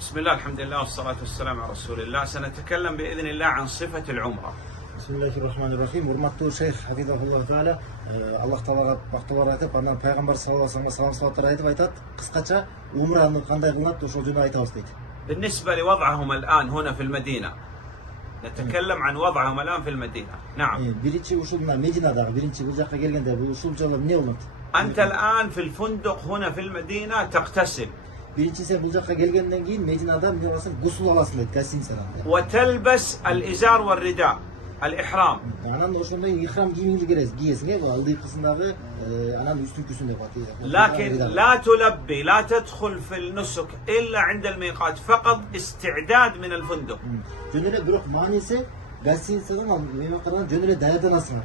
بسم الله الحمد لله والصلاة والسلام على رسول الله. سنتكلم بإذن الله عن صفة العمرة. بسم الله الرحمن الرحيم. Урматтуу шейх Хабибуллах Таала Аллах Таалага бактылар айтып, анан пайгамбар саллаллаху алейхи салам саламаттар айтып айтат. Кыскача умраны кандай кылынат ошол жөнүндө айтабыз дейт. بالنسبة لوضعهم الآن هنا في المدينة. نتكلم عن وضعهم الآن في المدينة. نعم. Биринчи ушул Мединадагы биринчи бул жакка келгенде бул ушул жолу эмне болот? أنت الآن في الفندق هنا في المدينة تغتسل. Биринчи сен бул жакка келгенден кийин Мединада эмне кыласың? Гусул аласың дейт, гостиницадан. وتلبس الإزار والرداء الإحرام. Анан ошондой ихрам кийимиңди кийесиң, бул алдыйкысындагы анан үстүнкүсүн деп атат. لكن لا تلبي، لا تدخل في النسك إلا عند الميقات، فقط استعداد من الفندق. Жөн эле бирок мааниси гостиницадан мейманканадан жөн эле даярданасыңар.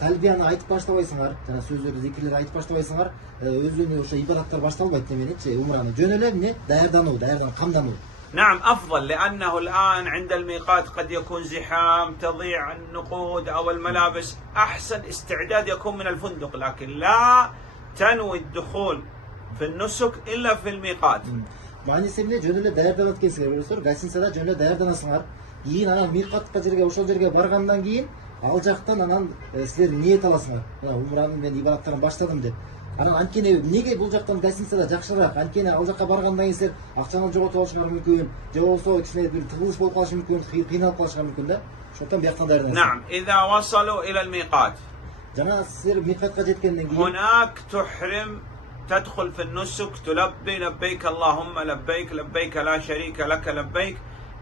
Талбияны айтып баштабайсыңар, жана сөздөрдү, зикирлерди айтып баштабайсыңар. Өзүнө ошо ибадаттар башталбайт деменичи, умраны. Жөн эле эмне? Даярдануу, камдануу. نعم أفضل، لأنه الآن عند الميقات قد يكون زحام، تضيع النقود أو الملابس. أحسن استعداد يكون من الفندق، لكن لا تنوي الدخول في النسك إلا في الميقات. Маанisi эмне? Жөн эле даярданат экенсиңер, көрөсүңөр, гостиницада жөн эле даярданасыңар. Кийин анан мийкатка жерге, ошол жерге баргандан кийин ал жактан анан силер ниет аласыңар. Умраны мен ибадаттарын баштадым деп. Анан анткени эмнеге бул жактан гостиницада жакшыраак? Анткени ал жакка баргандан кийин силер акчаны жоготуп алышыңар мүмкүн, же болбосо кичине бир тыгылыш болуп калышы мүмкүн, кыйналып калышыңар мүмкүн да. Ошондон бияктан даярданасыңар. نعم إذا وصلوا إلى الميقات Жана силер мийкатка жеткенден кийин هناك تحرم، تدخل في النسك، تلبي لبيك اللهم لبيك لبيك لا شريك لك لبيك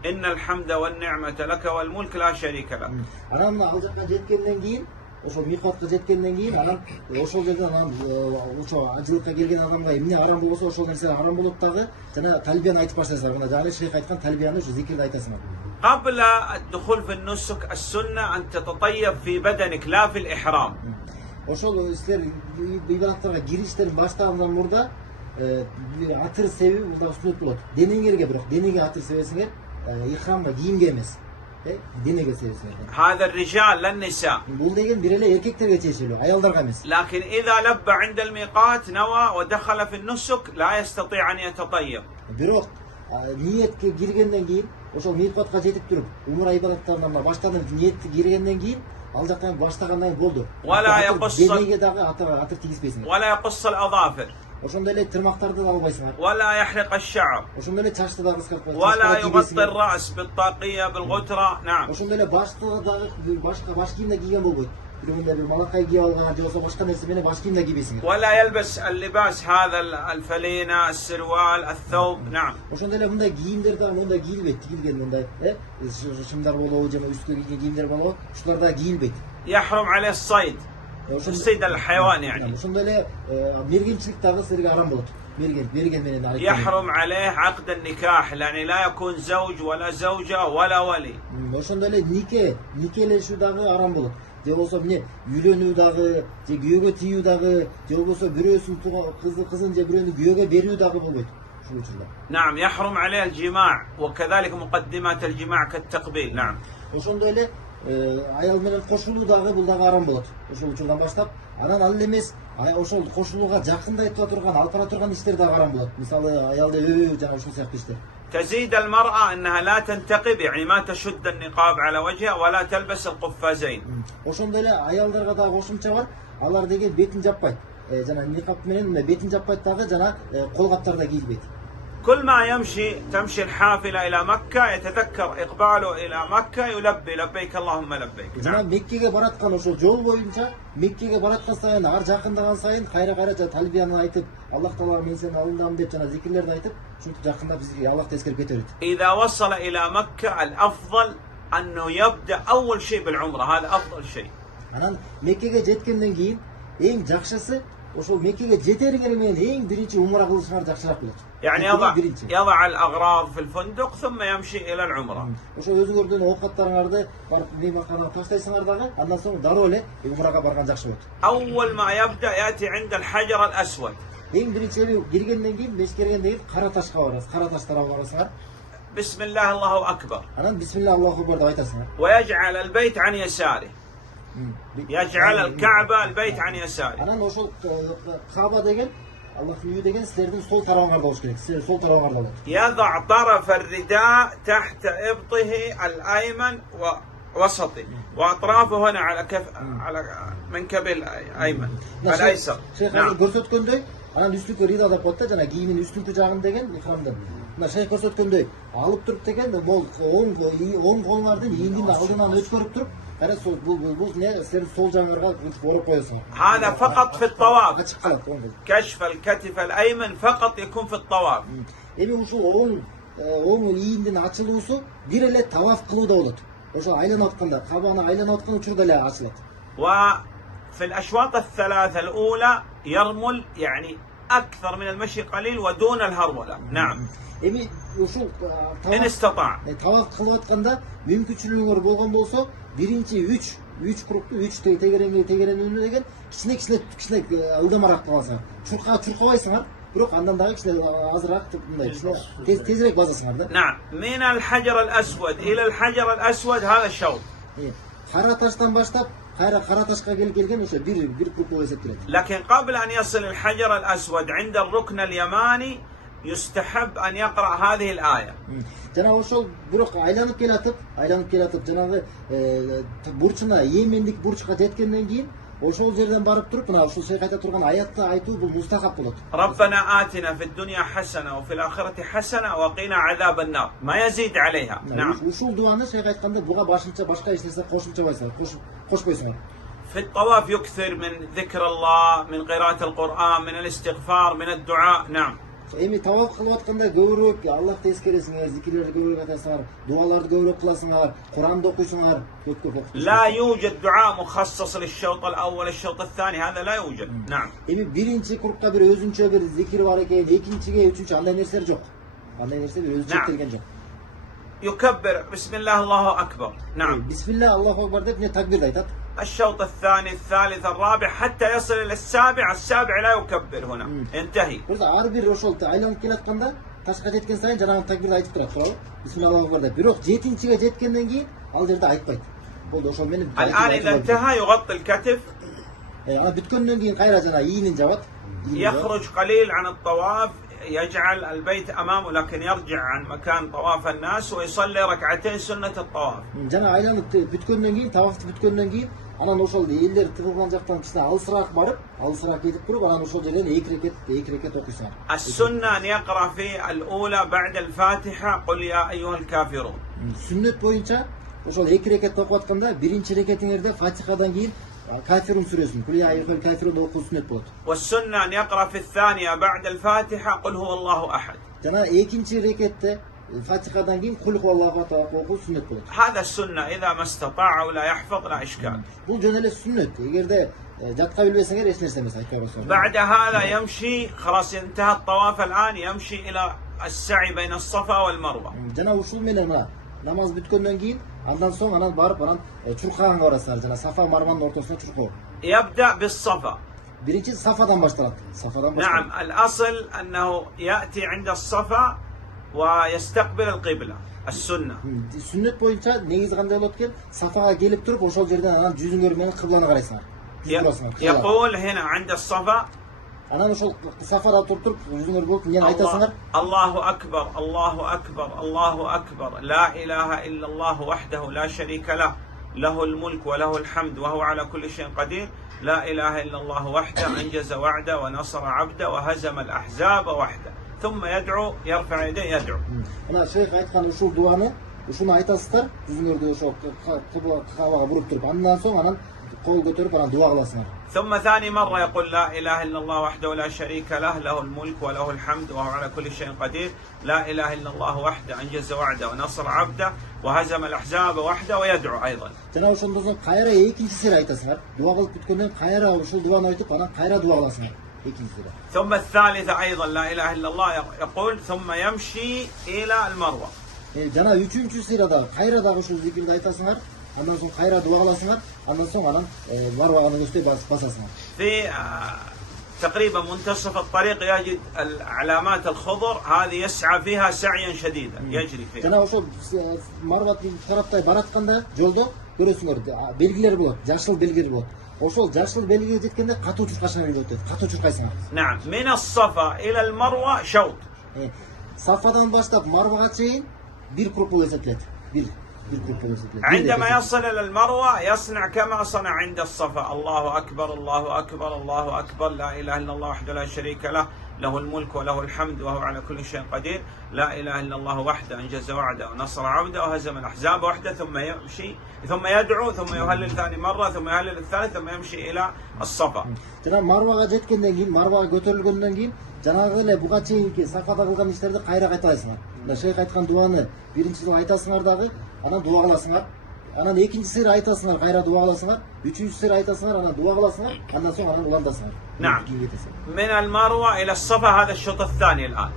إن الحمد والنعمة لك والملك لا شريك لك. Анан ал жакка жеткенден кийин, ошо мийкатка жеткенден кийин анан ошол жерден анан ошо ажылыкка келген адамга эмне арам болбосо ошол нерсе арам болот дагы. Жана талбияны айтып баштайсыңар. Мына жагы шейх айткан талбияны ушу зикирди айтасыңар. قبل الدخول في النسك السنة أن تتطيب في بدنك لا في الإحرام. Ошол силер ибадаттарга кириштерин баштагандан мурда атыр себеби бул да сүннөт болот. Денеңерге, бирок денеге атыр себесиңер, ихрамга кийимге эмес. Денеге себесиңер. هذا الرجال للنساء. Бул деген бир эле эркектерге тиешелүү, аялдарга эмес. لكن إذا لبى عند الميقات نوى ودخل في النسك لا يستطيع أن يتطيب. Бирок ниетке киргенден кийин, ошол мийкатка жетип туруп, умра ибадаттарынан баштадым, ниетти киргенден кийин, ал жактан баштагандан болду. Денеге дагы атыр тийгизбейсиңер. ولا يقص الأظافر. Ошондой эле тырмактарды да албайсыңар. ولا يحلق الشعر. Ошондой эле чачты дагы кыскартпайсыңар. ولا يغطي الرأس بالطاقية بالغترة. نعم. Ошондой эле башты дагы башка баш кийим да кийген болбойт. Бирөндө бир малакай кийип алган же болбосо башка нерсе менен баш кийим да кийбейсиңер. ولا يلبس اللباس هذا الفلينة السروال الثوب. نعم. Ошондой эле мындай кийимдер дагы мындай кийилбейт, тигилген мындай, шымдар болобу, жана үстүгө кийген кийимдер болобу, ушулар да кийилбейт. يحرم عليه الصيد. الصيد الحيوان يعني. Ошондой эле мергенчилик дагы силерге арам болот. Мерген менен аракет. يحرم عليه عقد النكاح، يعني لا يكون زوج ولا زوجة ولا ولي. Ошондой эле никелешүү дагы арам болот. Же болбосо эмне үйлөнүү дагы, же күйөөгө тийүү дагы, же болбосо бирөөсүн кызын же бирөөнү күйөөгө берүү дагы болбойт. Ушул учурда. نعم يحرم عليه الجماع وكذلك مقدمات الجماع كالتقبيل. نعم. Ошондой эле аял менен кошулуу дагы бул дагы арам болот. Ошол учурдан баштап, анан ал эмес, ошол кошулууга жакындайтыла турган, алып бара турган иштер дагы арам болот. Мисалы аялды жана ушул сыяктуу иштер. تزيد المرأة أنها لا تنتقب، يعني ما تشد النقاب على وجهها ولا تلبس القفازين. Ошондой эле аялдарга дагы кошумча бар. Алар деген бетин жаппайт. Жана никап менен бетин жаппайт дагы, жана колгаптар да кийилбейт. كل ما تمشي الحافلة إلى مكة يتذكر إقباله إلى مكة يلبي لبيك اللهم لبيك. Жана Меккеге бараткан ошол жол боюнча, Меккеге бараткан сайын, ар жакындаган сайын кайра талбияны айтып, Аллах Таалага мен сени алындым деп жана зикирлерди айтып, ушинтип жакында бизге Аллах тескерип кетет. إذا وصل إلى مكة الأفضل أنه يبدأ أول شيء بالعمرة، هذا أفضل شيء. Анан Меккеге жеткенден кийин эң жакшысы ошол Меккеге жетериңер менен эң биринчи умра кылышыңар жакшыраак болот. يعني يضع الأغراض في الفندق ثم يمشي إلى العمرة. Ошо өзүңөрдүн оокаттарыңарды барып мейманканага таштайсыңар дагы, андан соң дароо эле умрага барган жакшы болот. أول ما يبدأ يأتي عند الحجر الأسود. Эң биринчи киргенден кийин, мешке киргенден кийин кара ташка барасыз. Кара таш тарабына барасыңар. بسم الله الله أكبر. Анан бисмилlah Аллаху акбар деп айтасыңар. ويجعل البيت عن يساره. يجعل الكعبة البيت عن يساره. Анан ошол Кааба деген Allohning uyi degan sizlarning sol tarafingizda bo'lishi kerak. Sizlar sol tarafingizda bo'ladi. يضع طرف الرداء تحت إبطه الأيمن ووسطه وأطرافه هنا على على منكبه الأيمن الأيسر. Şeyh hazır ko'rsatgandek, ana üstlükü ridada potda jana giyinin üstlükü jagın degan ihramdan. Mına şeyh ko'rsatgandek, alıp turup degan bol oң qo'llardan yengin aldından o'tkörüp turup, qara sol bu ne sizlar sol jag'larga borib qo'yasizlar. هذا فقط في الطواف. Chiqib qoladi o'ng. كشف الكتف الأيمن فقط يكون في الطواف. Endi şu oң iyinden açılıusu bir ele tavaf kılıuda bo'ladi. O'sha aylanayotganda, Kabani aylanayotgan uchurda ele açıladi. وفي الأشواط الثلاثة الأولى يرمل يعني أكثر من المشي قليل ودون الهرولة. نعم. Endi şu إن استطاع. Tavaf kılıvatganda mümkünçülüğüngөр bolgan bolsa, birinci 3 kuruklu 3 tegerenini degen kichine ıldamarak kılasın. Çurqabaysыңар, biroq andan dagı kichine azırak bunday tezrek basasыңар da. نعم. من الحجر الأسود إلى الحجر الأسود هذا الشوط. Qara taştan başlap qara taşqa kelgen o'sha bir kuruklu eseptiriladi. لكن قبل أن يصل الحجر الأسود عند الركن اليماني يستحب أن يقرأ هذه الآية. Jana oşol biroq aylanıp kelatıp janagı burçuna yemendik burçqa jetkenden keyin oşol жерден barıp turup mına oşol şey qayta turgan ayatты aytуу bu mustahab bolot. ربنا آتنا في الدنيا حسنة وفي الآخرة حسنة وقنا عذاب النار. ما يزيد عليها. نعم. Uşul duanı şey aytkanda buga başınça başka eç nerse qoşumçabaysыңар, qoşпойсуңар. في الطواف يكثر من ذكر الله، من قراءة القرآن، من الاستغفار، من الدعاء. نعم. Эми тавaf кылып атканда көбүрөөк Аллахты эскересиңер, зикирлерди көбүрөөк айтасыңар, дуаларды көбүрөөк кыласыңар, Куранды окуйсуңар, көп окуйсуңар. لا يوجد دعاء مخصص للشوط الأول الشوط الثاني، هذا لا يوجد. نعم. Эми birinci kurukka bir özünчө bir zikir var экен, экинчиге, үчүнчү андай нерселер жок. Андай нерсе bir өзү чектелген жок. يكبر بسم الله الله أكبر. نعم. Bismillah Allahu Ekber dep ne takbir aytat. الشوط الثاني الثالث الرابع حتى يصل إلى السابع، السابع لا يكبر هنا. انتهي. Burada ар bir ошол айланып келатканда ташка жеткен сайын жанагы такбирди айтып турат, туурабы? Bismillah Allahu Ekber деп. Бирок 7-чиге жеткенден кийин ал жерде айтпайт. Болду ошол менен. الآن إذا انتهى يغطي الكتف. Ана бүткөндөн кийин кайра жана ийинин жабат. يخرج قليل عن الطواف، يجعل البيت أمامه لكن يرجع عن مكان طواف الناس ويصلي ركعتين سنة الطواف. Жана айланып бүткөндөн кийин, тавафты бүткөндөн кийин анан ошол элдер тыгылган жактан кичине алысыраак кетип туруп анан ошол жерден 2 рекет окуйсуңар. السنة أن يقرأ في الأولى بعد الفاتحة قل يا أيها الكافرون. Сүннөт боюнча ошол 2 рекет окуп атканда биринчи рекетиңерде Фатихадан кийин Kafirun сүрөсүн, Кул я аyyuhal kafirun окуу сүннөт болот. والسنة أن يقرأ في الثانية بعد الفاتحة قل هو الله أحد. Жана экинчи рекетте Фатихадан кийин Кул хуаллаху ахад окуу сүннөт болот. هذا السنة إذا ما استطاع ولا يحفظ لا إشكال. Бул жөн эле сүннөт. Эгерде жатка билбесеңер эч нерсе эмес, айтпай койсоңор. بعد هذا يمشي، خلاص انتهى الطواف الآن، يمشي إلى السعي بين الصفا والمروة. Жана ушул менен мына намаз бүткөндөн кийин андан соң анан барып анан чуркаганга барасыздар. Жана Сафа Марванын ортосуна чуркоо. يبدأ بالصفا. Биринчи Сафадан башталат. نعم. الأصل أنه يأتي عند الصفا ويستقبل القبلة. السنة. Сүннөт боюнча негизи кандай болот экен? Сафага келип туруп ошол жерден анан жүзүңөр менен кыбланы карайсыңар. يقول هنا عند الصفا. Анан ошол Сафада туруп жүзүңөр болуп эмнени айтасыңар? الله أكبر الله أكبر الله أكبر لا إله إلا الله وحده لا شريك له له الملك وله الحمد وهو على كل شيء قدير لا إله إلا الله وحده أنجز وعده ونصر عبده وهزم الأحزاب وحده. ثم يدعو، يرفع يديه يدعو. Ana şeyh aytkan ушул дуаны, ушуну айтасыздар, жүзүңөрдү ошол кабага буруп туруп, андан соң анан кол көтөрүп анан дуа кыласыңар. ثم ثاني مرة يقول لا إله إلا الله وحده لا شريك له له الملك وله الحمد وهو على كل شيء قدير لا إله إلا الله وحده أنجز وعده ونصر عبده وهزم الأحزاب وحده ويدعو أيضا. Жана ошондон соң кайра экинчисин айтасыңар. Дуа кылып бүткөндөн кайра ушул дуаны айтып анан кайра дуа кыласыңар. Экинчисин. ثم الثالثة أيضا لا إله إلا الله يقول ثم يمشي إلى المروة. Жана үчүнчү сыйрада кайра дагы ушул зикирди айтасыңар. Андан соң кайра дуа кыласыңар. Андан соң анан Марвага өстөй басасыңар. في تقريبا منتصف الطريق يجد العلامات الخضر، هذه يسعى فيها سعيا شديدا يجري فيها. Жана ошол Марват тараптай баратканда жолдо көрөсүңөр белгилер болот, жашыл белгилер болот. ошол жашыл белгиге жеткенде катуу чуркашыңар келип өтөт. Катуу чуркайсыңар. نعم من الصفا إلى المروة شوط. Сафадан баштап Марвага чейин бир круг болуп эсептелет. Бир круг болуп эсептелет. عندما يصل إلى المروة يصنع كما صنع عند الصفا. الله أكبر الله أكبر الله أكبر لا إله إلا الله وحده لا شريك له له الملك وله الحمد وهو على كل شيء قدير لا إله إلا الله وحده أنجز وعده ونصر عبده وهزم الأحزاب وحده ثم يمشي ثم يدعو ثم يهلل ثاني مرة ثم يهلل الثالث ثم يمشي إلى الصفا. Жана Марвага жеткенден кийин, Марвага көтөрүлгөндөн кийин жанагы эле буга чейинки Сафада кылган иштерди кайра кайталайсыңар. Мына шейх айткан дуаны биринчи жолу айтасыңар дагы, анан дуа кыласыңар. Анан экинчисири айтасыңар, кайра дуа кыласыңар. Үчүнчүсүрү айтасыңар, анан дуа кыласыңар. Андан соң анан уландасыңар. نعم من المروة إلى الصفا هذا الشوط الثاني الآن.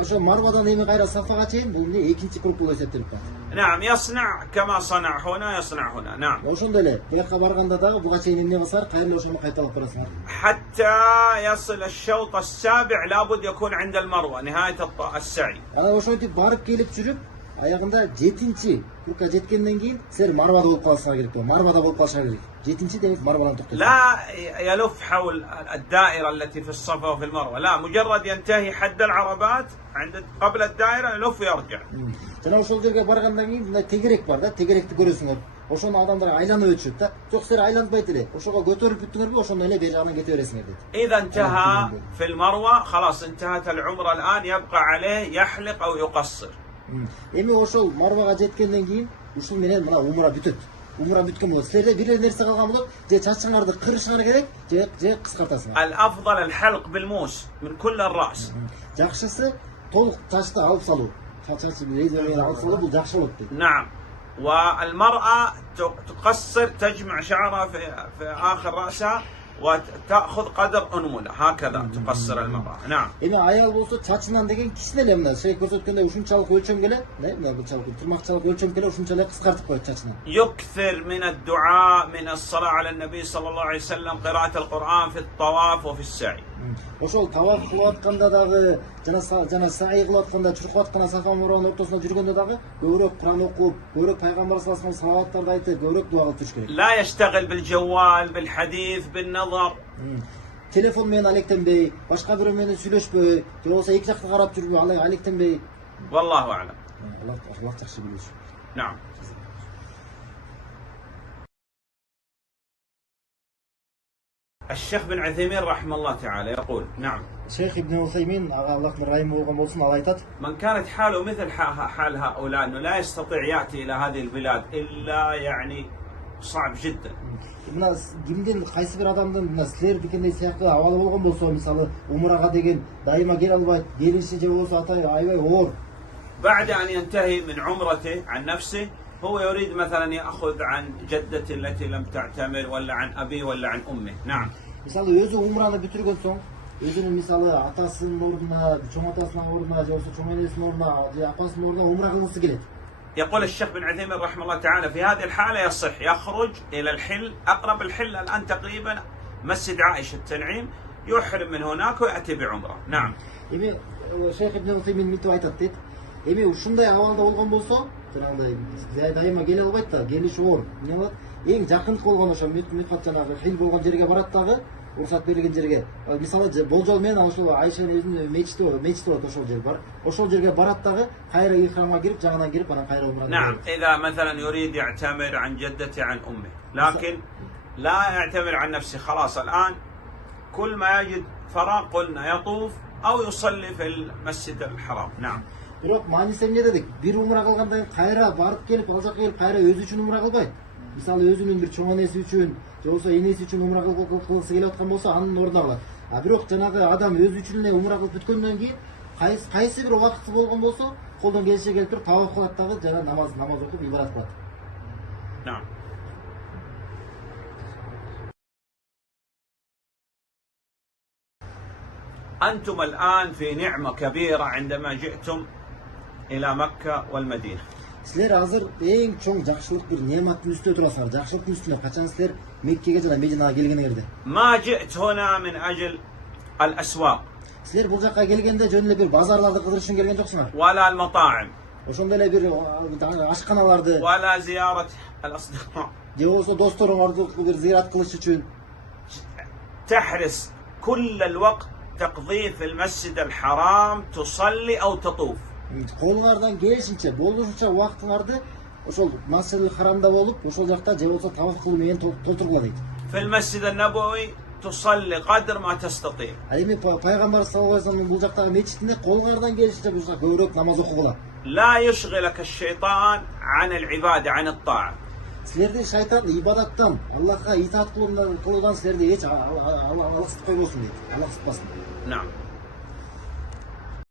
ошо Марвадан эми кайра Сафага чейин бул эмне экинчи круг болуп эсептелип калат. نعم يصنع كما صنع هنا يصنع هنا. نعم Ошондой эле буяка барганда дагы буга чейин эмне кылсаңар, кайра ошону кайталап барасыңар. حتى يصل الشوط السابع لابد يكون عند المروة نهاية السعي. Анан ошентип барып келип жүрүп, аягында 7-чи кругка жеткенден кийин силер Марвада болуп калсаңар керек. Марвада болуп калышыңар керек. 7-чи демек Марвадан токтойсуңар. لا يلف حول الدائرة التي في الصفا وفي المروة، لا مجرد ينتهي حد العربات عند قبل الدائرة يلف ويرجع. Жана ошол жерге баргандан кийин мына тегерек бар да, тегеректи көрөсүңөр. Ошону адамдар айланып өтүшөт да. Жок силер айланбайт эле. Ошого көтөрүп бүттүңөрбү, ошондо эле бери жагынан кете бересиңер дейт. إذا انتهى في المروة خلاص انتهت العمرة الآن يبقى عليه يحلق أو يقصر. Эми ошол Марвага жеткенден кийин ушул менен мына умра бүтөт. Умра бүткөн болот. Силерде бир эле нерсе калган болот. Же чачыңарды кырышыңар керек, же кыскартасыңар. الأفضل الحلق بالموس من كل الرأس. Жакшысы толук чачты алып салуу. Чачты менен алып салуу бул жакшы болот дейт. نعم والمرأة تقصر تجمع شعرها في آخر رأسها وتأخذ قدر أنملة هكذا تقصر المرأة. نعم. Эми аял болсо чачынан деген кичине эле мына шей көрсөткөндөй ушунчалык өлчөм келе, мына бунчалык тырмакчалык өлчөм келе ушунчалык кыскартып коет чачынан. يكثر من الدعاء من الصلاة على النبي صلى الله عليه وسلم قراءة القرآن في الطواف وفي السعي. Ошол таваф кылып атканда дагы жана саий кылып атканда чуркап атканда Сафа Марванын ортосунда жүргөндө дагы көбүрөөк Куран окуп, көбүрөөк пайгамбар саллаллаху алейхи салаваттарды айтып, көбүрөөк дуа кылып жүрүш керек. لا يشتغل بالجوال بالحديث بالنظر. Телефон менен алектенбей, башка бирөө менен сүйлөшпөй, же болбосо эки жакты карап жүрбөй, алектенбей. والله أعلم. Аллах жакшы билет. نعم. الشيخ بن عثيمين رحمه الله تعالى يقول نعم Шейх Ибн Усаймин, Аллахтын ырайымы болгон болсун, ал айтат: من كانت حاله مثل حال هؤلاء أنه لا يستطيع يأتي إلى هذه البلاد إلا يعني صعب جدا. Мына кимдин кайсы бир адамдын мына силердикиндей сыяктуу абалы болгон болсо, мисалы умрага деген дайыма келе албайт, келиши же болбосо аябай оор. بعد أن ينتهي من عمرته عن نفسه هو يريد مثلا يأخذ عن جدته التي لم تعتمر ولا عن أبيه ولا عن أمه. نعم. Мисалы өзү умраны бүтүргөн соң, өзүнүн мисалы атасынын ордуна, чоң атасынын ордуна, же болбосо чоң энесинин ордуна, же апасынын ордуна умра кылгысы келет. يقول الشيخ بن عثيمين رحمه الله تعالى في هذه الحالة يصح يخرج إلى الحل، أقرب الحل الآن تقريبا مسجد عائشة التنعيم، يحرم من هناك ويأتي بعمرة. نعم. Эми Шейх Ибн Усаймин мынтип айтат дейт. Эми ушундай абалда болгон болсо, жанагындай дайыма келе албайт да, келиш оор. Эмне болот? Эң жакын болгон ошо микат жанагы хил болгон жерге барат дагы, уруксат берилген жерге. Мисалы болжол менен ошол Айшанын өзүнүн мечити болот ошол жер бар. Ошол жерге барат дагы, кайра ихрамга кирип, жаңадан кирип, анан кайра умра. نعم إذا مثلا يريد يعتمر عن جدته عن أمه، لكن لا يعتمر عن نفسه خلاص الآن كل ما يجد فراغ قلنا يطوف أو يصلي في المسجد الحرام. نعم. Бирок мааниси эмне дедик? Бир умра кылгандан кийин кайра барып келип, ал жака келип кайра өзү үчүн умра кылбайт. Мисалы өзүнүн бир чоң энеси үчүн, же болбосо энеси үчүн умра кылгысы келип аткан болсо, анын ордуна кылат. А бирок жанагы адам өзү үчүн эле умра кылып бүткөндөн кийин кайсы бир убакытсы болгон болсо, колдон келиши келип туруп таваф кылат дагы, жана намаз окуп ибадат кылат. نعم. أنتم الآن في نعمة كبيرة عندما جئتم إلى مكة والمدينة. Силер азыр эң чоң жакшылык бир неаматтын үстүндө турасыңар. Жакшылыктын үстүндө качан силер Меккеге жана Мединага келгениңерде. ما جئت هنا من أجل الأسواق. Силер бул жакка келгенде жөн эле бир базарларды кыдырыш үчүн келген жоксуңар. ولا المطاعم. Ошондой эле бир ашканаларды, ولا زيارة الأصدقاء. же болбосо досторуңарды бир зыярат кылыш үчүн تحرص كل الوقت تقضيه في المسجد الحرام تصلي أو تطوف. колуңардан келишинче болушунча убактыңарды ошол Масжидил Харамда болуп, ошол жакта же болбосо таваф кылуу менен толтургула дейт. في المسجد النبوي تصلي قدر ما تستطيع. Ал эми пайгамбар саллаллаху алейхи вассалам бул жактагы мечитинде колуңардан келишинче бул жакта көбүрөөк намаз окугула. لا يشغلك الشيطان عن العبادة عن الطاعة. Силерди шайтан ибадаттан, Аллахка итаат кылуудан силерди эч алаксытып койбосун дейт. Алаксытпасын. نعم.